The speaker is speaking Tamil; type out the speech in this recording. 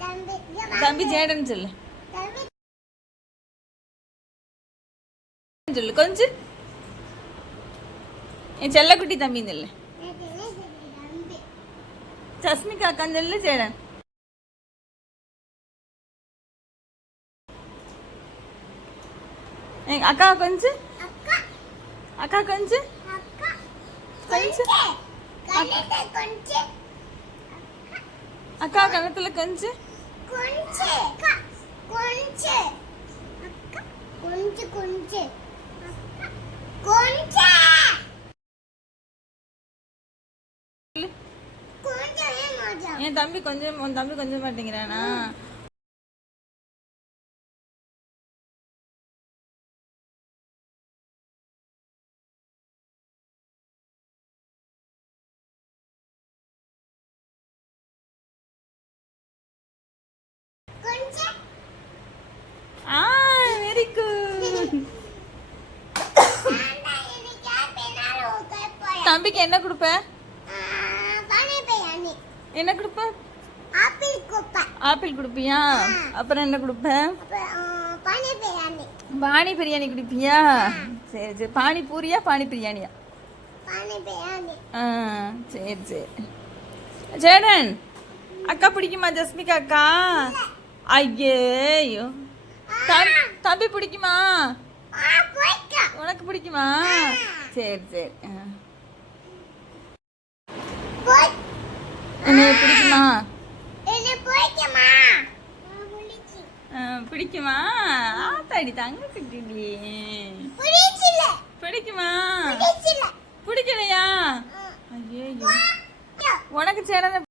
தம்பி இங்க வா. தம்பி ஜேடன் சொல்லு தம்பி சொல்லு கொஞ்சம் என் செல்லக்குட்டி தம்பின்னு சொல்லு எனக்கு என்ன தெரியும், தம்பி அக்கா கணத்துல கொஞ்சம் என் தம்பி கொஞ்சம் உன் தம்பி கொஞ்சம் மாட்டேங்கிறானா? தம்பிக்கு என்ன கொடுப்ப? என்ன கொடுப்ப? ஆப்பிள் ஆப்பிள் கொடுப்பியா? அப்புறம் என்ன கொடுப்ப? அப்புறம் பிரியாணி பானி பிரியாணி குடிப்பியா? சரி சரி. பானி பூரியா பானி பிரியாணியா? பிரியாணி ஆ சரி சரி. ஜேடன் அக்கா பிடிக்குமா ஜஸ்மிகா அக்கா? ஐயோ தம்பி பிடிக்குமா? உனக்கு பிடிக்குமா? சரி சரி. பிடிக்குமா? பிடிக்குமா? ஆத்தாடி தங்க குட்டி பிடிக்குமா? பிடிக்கலையா? ஐயோ உனக்கு சேராத